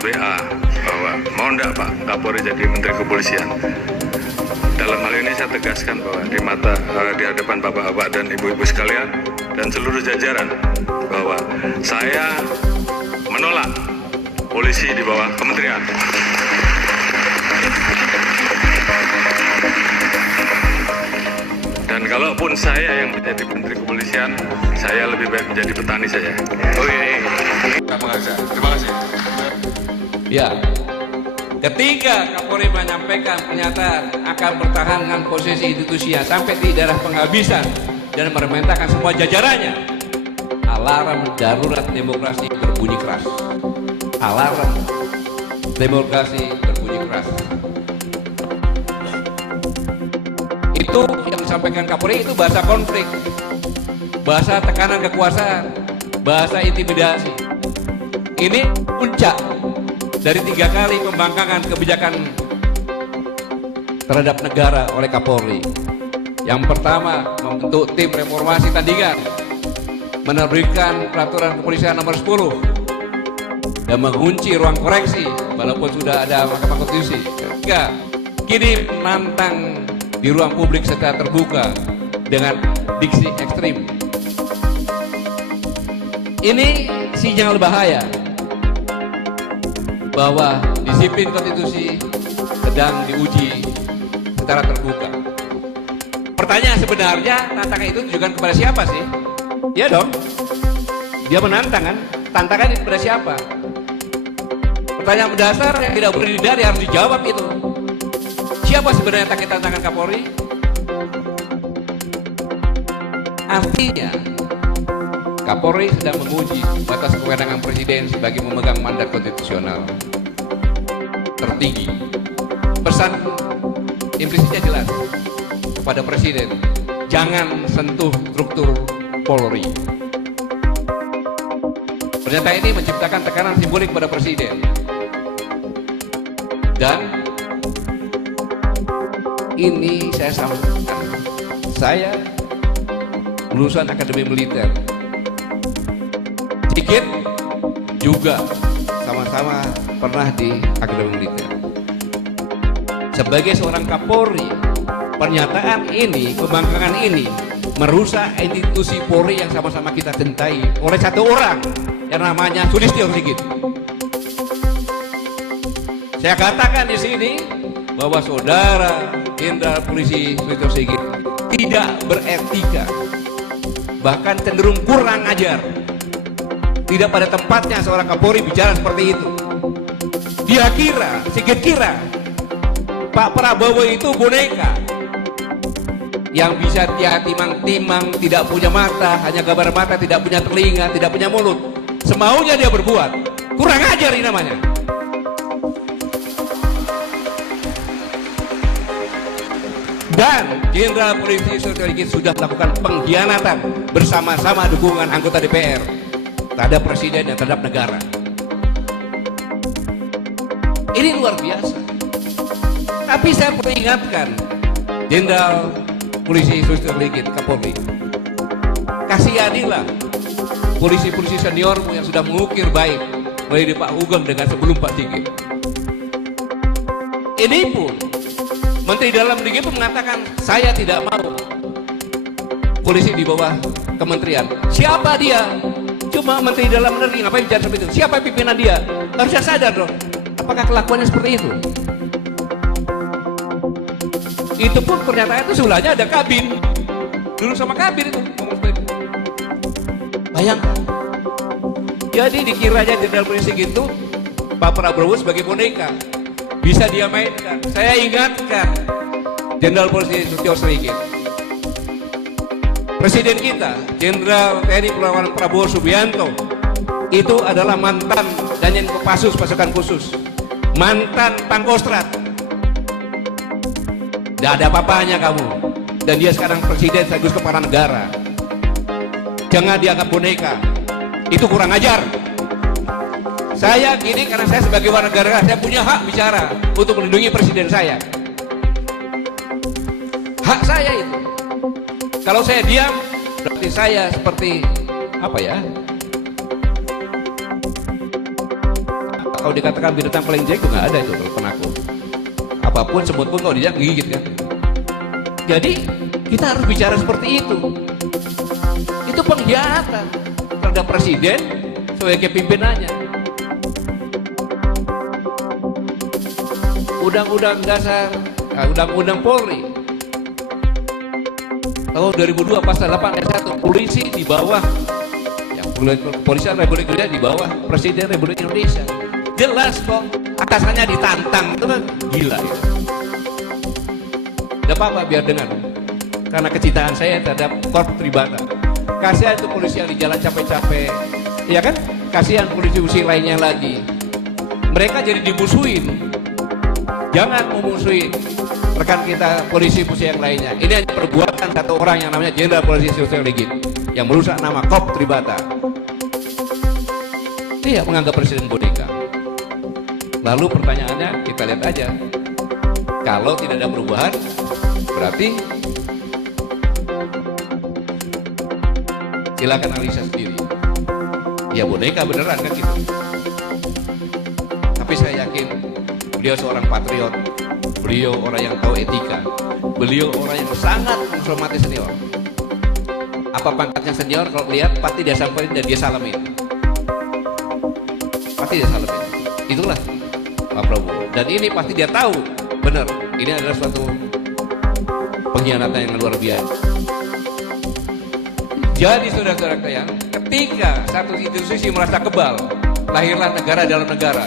lewat WA bahwa mau enggak Pak Kapolri jadi Menteri Kepolisian. Dalam hal ini saya tegaskan bahwa di hadapan bapak-bapak dan ibu-ibu sekalian dan seluruh jajaran bahwa saya menolak polisi di bawah kementerian. Dan kalaupun saya yang menjadi Menteri Kepolisian, saya lebih baik menjadi petani saja. Oh iya. Terima kasih. Ya, ketika Kapolri menyampaikan pernyataan akan pertahankan posisi institusinya sampai di daerah penghabisan dan memerintahkan semua jajarannya, alarm darurat demokrasi berbunyi keras. Alarm demokrasi berbunyi keras. Itu yang disampaikan Kapolri itu bahasa konflik, bahasa tekanan kekuasaan, bahasa intimidasi. Ini puncak dari 3 kali pembangkangan kebijakan terhadap negara oleh Kapolri. Yang pertama, membentuk tim reformasi tandingan, menerbitkan peraturan kepolisian nomor 10 dan mengunci ruang koreksi walaupun sudah ada Mahkamah Konstitusi. Ketiga, kini menantang di ruang publik secara terbuka dengan diksi ekstrim. Ini sinyal bahaya bahwa disiplin konstitusi sedang diuji secara terbuka. Pertanyaan sebenarnya, tantangan itu ditujukan kepada siapa sih? Ya dong, dia menantang kan? Tantangan itu kepada siapa? Pertanyaan mendasar yang tidak boleh dihindari harus dijawab itu. Siapa sebenarnya tantangan Kapolri? Artinya, Kapolri sedang menguji batas kewenangan Presiden sebagai memegang mandat konstitusional tertinggi. Pesan implisitnya jelas kepada Presiden, jangan sentuh struktur Polri. Pernyataan ini menciptakan tekanan simbolik pada Presiden. Dan ini saya sampaikan, saya lulusan Akademi Militer, sedikit juga sama-sama pernah di Akademi Militer. Sebagai seorang Kapolri, pernyataan ini, pembangkangan ini merusak institusi Polri yang sama-sama kita cintai oleh satu orang yang namanya Sulistyo Sigit. Saya katakan di sini bahwa saudara Jenderal Polisi Sulistyo Sigit tidak beretika, bahkan cenderung kurang ajar. Tidak pada tempatnya seorang Kapolri bicara seperti itu. Dia kira, Sigit kira Pak Prabowo itu boneka yang bisa timang-timang, tidak punya mata, hanya gambar mata, tidak punya telinga, tidak punya mulut, semaunya dia berbuat. Kurang ajar ini namanya. Dan Jenderal Polisi Sulistyo Sigit sudah melakukan pengkhianatan bersama-sama dukungan anggota DPR terhadap Presiden dan terhadap negara. Ini luar biasa. Tapi saya peringatkan Jenderal Polisi Sulistyo Sigit, Kapolri, kasihanilah polisi-polisi seniormu yang sudah mengukir baik mulai dari Pak Hugeng dengan sebelum Pak Sigit. Ini pun Menteri Dalam Negeri pun mengatakan, saya tidak mau polisi di bawah kementerian. Siapa dia? Cuma Menteri Dalam Negeri, ngapain bicara seperti itu? Siapa pimpinan dia? Harusnya sadar dong, apakah kelakuannya seperti itu? Itu pun pernyataan itu sebelahnya ada Kabin. Dulu sama Kabin itu ngomong seperti itu. Bayangkan. Jadi dikiranya Jenderal Polisi gitu Pak Prabowo sebagai boneka, bisa dia mainkan. Saya ingatkan Jenderal Polisi Sulistyo Sigit, Presiden kita Jenderal TNI Purnawirawan Prabowo Subianto itu adalah mantan Danjen Kopassus pasukan khusus, mantan Pangkostrat. Tidak ada apa-apanya kamu, dan dia sekarang Presiden sekaligus kepala negara. Jangan dianggap boneka, itu kurang ajar. Saya gini karena saya sebagai warga negara, saya punya hak bicara untuk melindungi Presiden saya. Hak saya itu. Kalau saya diam, berarti saya seperti apa ya? kalau dikatakan binatang paling jago nggak ada itu kalau penakut. Apapun semut pun kalau dia gigit kan. Jadi kita harus bicara seperti itu. Itu pengkhianatan terhadap presiden sebagai pimpinannya. Undang-Undang dasar, Undang-Undang Polri tahun 2002 pasal 8 ayat 1, polisi di bawah, ya, Kepolisian Republik Indonesia di bawah Presiden Republik Indonesia. Jelas kok, atasannya ditantang, itu kan gila ya. Tidak apa-apa, biar dengar. Karena kecintaan saya terhadap Korps Tribata. Kasihan itu polisi yang di jalan capek-capek, ya kan? Kasihan polisi-polisi lainnya lagi. Mereka jadi dimusuhin. Jangan memusuhi rekan kita polisi-polisi yang lainnya. Ini hanya perbuatan satu orang yang namanya Jenderal Polisi Sultan Sigit yang merusak nama Korps Tribata. Dia menganggap presiden boneka. Lalu pertanyaannya kita lihat aja. Kalau tidak ada perubahan, berarti silakan analisa sendiri. Ya boneka beneran kan gitu. Tapi saya yakin beliau seorang patriot. Beliau orang yang tahu etika. Beliau orang yang sangat menghormati senior. Apa pangkatnya senior? Kalau lihat pasti dia samperin dan dia salamin. Pasti dia salamin. Itulah Pak Prabowo. Dan ini pasti dia tahu benar. Ini adalah suatu pengkhianatan yang luar biasa. Jadi saudara-saudara sekalian, ketika satu institusi merasa kebal, lahirlah negara dalam negara.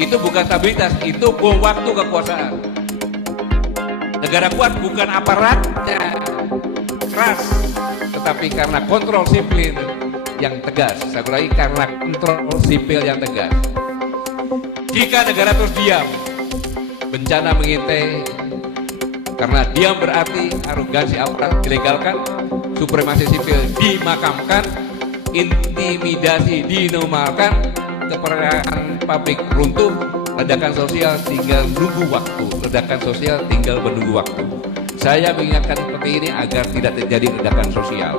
Itu bukan stabilitas, itu bom waktu kekuasaan. Negara kuat bukan aparatnya keras, tetapi karena kontrol sipil yang tegas. Saya ulangi, karena kontrol sipil yang tegas. Jika negara terus diam, bencana mengintai. Karena diam berarti arogansi aparat dilegalkan, supremasi sipil dimakamkan, intimidasi dinormalkan, kepercayaan publik runtuh, ledakan sosial tinggal menunggu waktu. Ledakan sosial tinggal menunggu waktu. Saya mengingatkan seperti ini agar tidak terjadi ledakan sosial.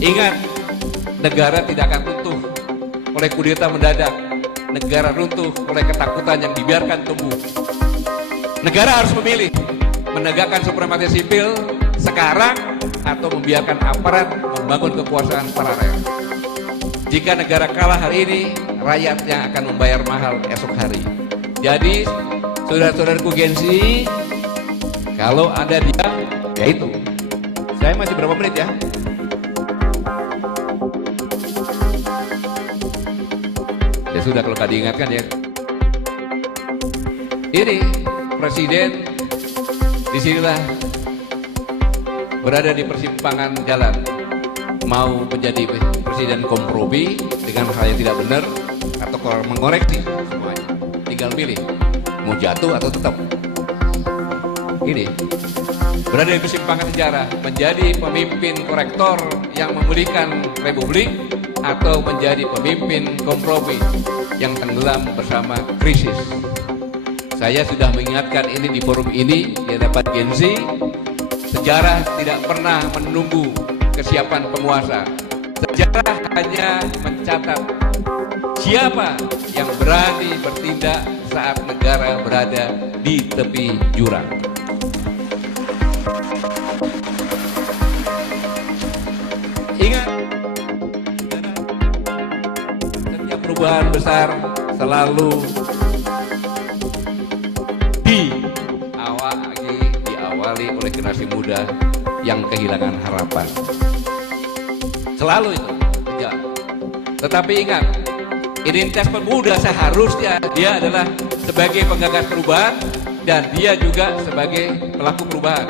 Ingat, negara tidak akan runtuh oleh kudeta mendadak. Negara runtuh oleh ketakutan yang dibiarkan tumbuh. Negara harus memilih, menegakkan supremasi sipil sekarang atau membiarkan aparat membangun kekuasaan paralel. Jika negara kalah hari ini, rakyat yang akan membayar mahal esok hari. Jadi, saudara-saudaraku gengsi, kalau Anda diam, ya itu. Saya masih berapa menit ya? Ya sudah, kalau tadi ingatkan ya. Ini presiden disinilah berada di persimpangan jalan. Mau menjadi presiden kompromi dengan hal yang tidak benar atau mengoreksi semuanya. Tinggal pilih mau jatuh atau tetap. Ini berada di persimpangan sejarah, menjadi pemimpin korektor yang memulihkan republik atau menjadi pemimpin kompromi yang tenggelam bersama krisis. Saya sudah mengingatkan ini di forum ini di hadapan Gen Z. Sejarah tidak pernah menunggu kesiapan penguasa. Sejarah hanya mencatat siapa yang berani bertindak saat negara berada di tepi jurang. Ingat, setiap perubahan besar selalu diawali oleh generasi muda yang kehilangan harapan. Selalu itu. Ya. Tetapi ingat, identitas pemuda seharusnya dia adalah sebagai penggagas perubahan dan dia juga sebagai pelaku perubahan.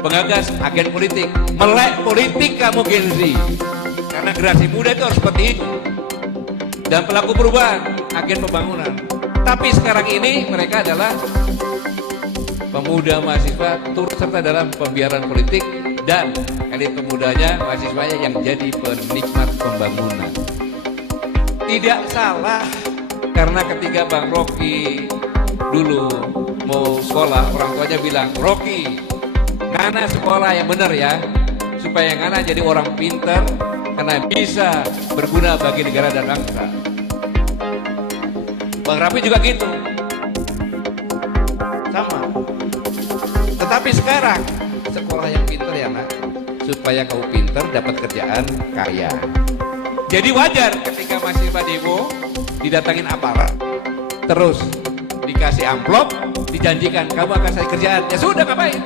Penggagas agen politik, melek politik kamu Gen Z. Karena generasi muda itu harus seperti itu. Dan pelaku perubahan, agen pembangunan. Tapi sekarang ini mereka adalah pemuda mahasiswa turut serta dalam pembiaran politik dan elit pemudanya, mahasiswanya yang jadi penikmat pembangunan. Tidak salah, karena ketika Bang Rocky dulu mau sekolah, orang tuanya bilang, Rocky, Ngana sekolah yang benar ya, supaya Ngana jadi orang pintar, karena bisa berguna bagi negara dan bangsa. Bang Rafi juga gitu. Sama. Tetapi sekarang sekolah yang pintar ya nak, supaya kamu pintar dapat kerjaan kaya. Jadi wajar ketika mahasiswa demo didatangin aparat, terus dikasih amplop, dijanjikan kamu akan saya kerjaan. Ya sudah, ngapain?